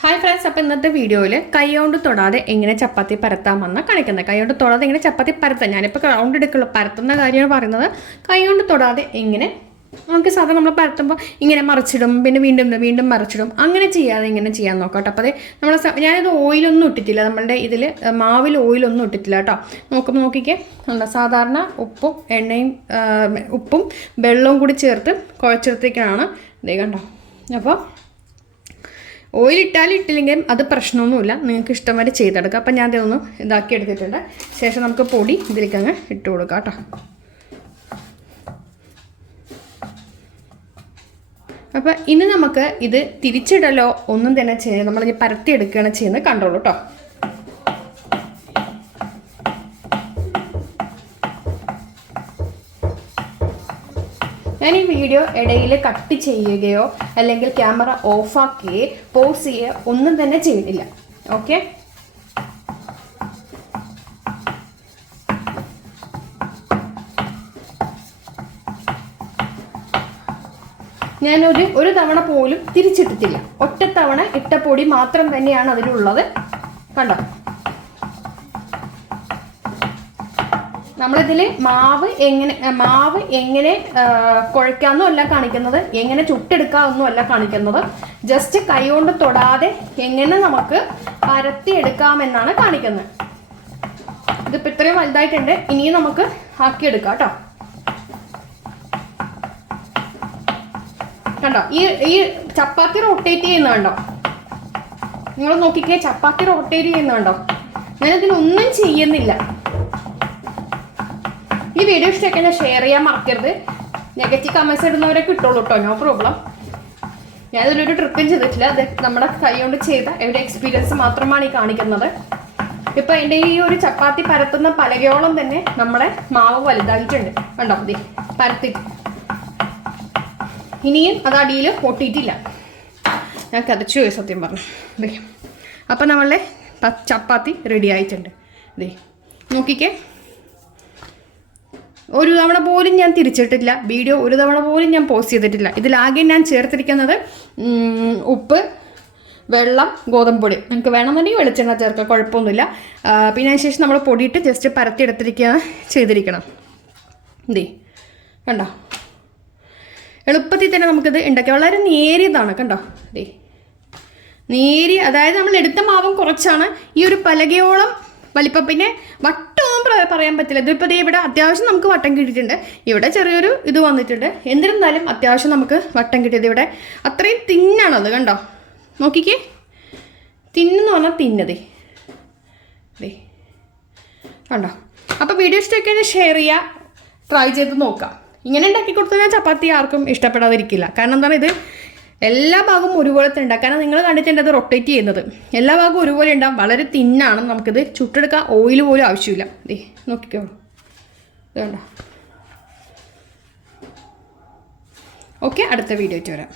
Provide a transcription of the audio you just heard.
Hi friends, അപ്പോൾ ഇന്നത്തെ വീഡിയോയിൽ കൈകൊണ്ട് തൊടാതെ എങ്ങനെ ചപ്പാത്തി പരത്താമെന്ന് കാണിക്കുന്നത്. കൈകൊണ്ട് തൊടാതെ എങ്ങനെ ചപ്പാത്തി പരത്താം. ഞാനിപ്പോൾ റൗണ്ട് എടുക്കുള്ളൂ, പരത്തുന്ന കാര്യമാണ് പറയുന്നത്. കൈകൊണ്ട് തൊടാതെ എങ്ങനെ നമുക്ക് സാധാരണ നമ്മൾ പരത്തുമ്പോൾ ഇങ്ങനെ മറിച്ചിടും, പിന്നെ വീണ്ടും മറിച്ചിടും, അങ്ങനെ ചെയ്യാതെ ഇങ്ങനെ ചെയ്യാൻ നോക്കാം കേട്ടോ. അപ്പോൾ അത് ഞാനിത് ഓയിലൊന്നും ഇട്ടിട്ടില്ല, നമ്മളുടെ ഇതിൽ മാവിൽ ഓയിലൊന്നും ഇട്ടിട്ടില്ല കേട്ടോ. നോക്കിക്കേ, ഉണ്ടോ, സാധാരണ ഉപ്പും വെള്ളവും കൂടി ചേർത്ത് കുഴച്ചെടുത്തേക്കാണ് ഇതേ കണ്ടോ. അപ്പോൾ ഓയിൽ ഇട്ടാലും ഇട്ടില്ലെങ്കിലും അത് പ്രശ്നമൊന്നുമില്ല, നിങ്ങൾക്ക് ഇഷ്ടം വരെ ചെയ്തെടുക്കാം. അപ്പം ഞാൻ ഇതൊന്ന് ഇതാക്കി എടുത്തിട്ടുണ്ട്. ശേഷം നമുക്ക് പൊടി ഇതിലേക്ക് അങ്ങ് ഇട്ട് കൊടുക്കാം കേട്ടോ. അപ്പോൾ ഇനി നമുക്ക് ഇത് തിരിച്ചിടലോ ഒന്നും തന്നെ ചെയ്യാം, നമ്മളിനി പരത്തി എടുക്കുകയാണ് ചെയ്യുന്നത്, കണ്ടോളൂ കേട്ടോ. ഞാൻ ഈ വീഡിയോ ഇടയിൽ കട്ട് ചെയ്യുകയോ അല്ലെങ്കിൽ ക്യാമറ ഓഫാക്കുകയോ പോസ് ചെയ്യുകയോ ഒന്നും തന്നെ ചെയ്തില്ല. ഓക്കെ, ഞാനൊരു തവണ പോലും തിരിച്ചിട്ടിട്ടില്ല. ഒറ്റ തവണ ഇട്ട പൊടി മാത്രം തന്നെയാണ് അതിലുള്ളത്, കണ്ടോ. നമ്മളിതിൽ മാവ് എങ്ങനെ കുഴയ്ക്കാമെന്നും അല്ല കാണിക്കുന്നത്, എങ്ങനെ ചുട്ടെടുക്കാമെന്നും അല്ല കാണിക്കുന്നത്. ജസ്റ്റ് കൈ കൊണ്ട് തൊടാതെ എങ്ങനെ നമുക്ക് പരത്തിയെടുക്കാമെന്നാണ് കാണിക്കുന്നത്. ഇതിപ്പോൾ ഇത്രയും വലുതായിട്ടുണ്ട്, ഇനിയും നമുക്ക് ആക്കിയെടുക്കാം കേട്ടോ. കണ്ടോ, ഈ ചപ്പാത്തി റൊട്ടേറ്റ് ചെയ്യുന്നുണ്ടോ, നിങ്ങൾ നോക്കിക്കേ, ചപ്പാത്തി റൊട്ടേറ്റ് ചെയ്യുന്നുണ്ടോ. ഞാനിതിനൊന്നും ചെയ്യുന്നില്ല. ഈ വീഡിയോ ഇഷ്ടമൊക്കെ ഷെയർ ചെയ്യാൻ മറക്കരുത്. നെഗറ്റീവ് കമൻസ് ഇടുന്നവരൊക്കെ ഇട്ടോളൂ കേട്ടോ, നോ പ്രോബ്ലം. ഞാനിതിലൊരു ട്രിപ്പും ചെയ്തിട്ടില്ല, അത് നമ്മുടെ കൈ കൊണ്ട് ചെയ്ത ഒരു എക്സ്പീരിയൻസ് മാത്രമാണ് ഈ കാണിക്കുന്നത്. ഇപ്പം എൻ്റെ ഈ ഒരു ചപ്പാത്തി പരത്തുന്ന പലകയോളം തന്നെ നമ്മുടെ മാവ് വലുതായിട്ടുണ്ട്, കണ്ടോ. മതി പരത്തി, ഇനിയും അത് അടിയിൽ പൊട്ടിയിട്ടില്ല. ഞാൻ കതച്ചു പോയി സത്യം പറഞ്ഞു. അതെ, അപ്പം നമ്മളുടെ ചപ്പാത്തി റെഡി ആയിട്ടുണ്ട്. ഇതേ നോക്കിക്കേ, ഒരു തവണ പോലും ഞാൻ തിരിച്ചിട്ടില്ല, വീഡിയോ ഒരു തവണ പോലും ഞാൻ പോസ്റ്റ് ചെയ്തിട്ടില്ല. ഇതിലാകെ ഞാൻ ചേർത്തിരിക്കുന്നത് ഉപ്പ്, വെള്ളം, ഗോതമ്പൊടി. നിങ്ങൾക്ക് വേണമെന്നുണ്ടെങ്കിൽ വെളിച്ചെണ്ണ ചേർക്കാം, കുഴപ്പമൊന്നുമില്ല. പിന്നെ അതിന് ശേഷം നമ്മൾ പൊടിയിട്ട് ജസ്റ്റ് പരത്തിയെടുത്തിരിക്കുകയാണ് ചെയ്തിരിക്കണം. ഇതേ കണ്ടോ, എളുപ്പത്തിൽ തന്നെ നമുക്കിത് ഉണ്ടാക്കാം. വളരെ നേരിയതാണ് കണ്ടോ. ഇതേ അതായത് നമ്മൾ എടുത്ത മാവും കുറച്ചാണ്, ഈ ഒരു പലകയോളം വലിപ്പം. പിന്നെ വട്ടമൊന്നും പറയാൻ പറ്റില്ല. ഇതിപ്പോൾ ഇവിടെ അത്യാവശ്യം നമുക്ക് വട്ടം കിട്ടിയിട്ടുണ്ട്, ഇവിടെ ചെറിയൊരു ഇത് വന്നിട്ടുണ്ട്. എന്നിരുന്നാലും അത്യാവശ്യം നമുക്ക് വട്ടം കിട്ടിയത് ഇവിടെ അത്രയും തിന്നാണത്, കണ്ടോ. നോക്കിക്കേ, തിന്നെന്ന് പറഞ്ഞാൽ തിന്നതേ കണ്ടോ. അപ്പോൾ വീഡിയോ ഇഷ്ടമൊക്കെ ഷെയർ ചെയ്യുക, ട്രൈ ചെയ്ത് നോക്കാം. ഇങ്ങനെ ഉണ്ടാക്കി കൊടുത്താൽ ചപ്പാത്തി ആർക്കും ഇഷ്ടപ്പെടാതിരിക്കില്ല. കാരണം എന്താണ്, ഇത് എല്ലാ ഭാഗവും ഒരുപോലെ തന്നെ ഉണ്ടാവും. കാരണം നിങ്ങൾ കണ്ടിട്ടുണ്ട് അത് റൊട്ടേറ്റ് ചെയ്യുന്നത്, എല്ലാ ഭാഗവും ഒരുപോലെ ഉണ്ടാവും. വളരെ തിന്നാണ്, നമുക്കിത് ചുട്ടെടുക്കാൻ ഓയിൽ പോലും ആവശ്യമില്ല. ദേ നോക്കിക്കോ, വേണ്ട. ഓക്കെ, അടുത്ത വീഡിയോ ആയിട്ട് വരാം.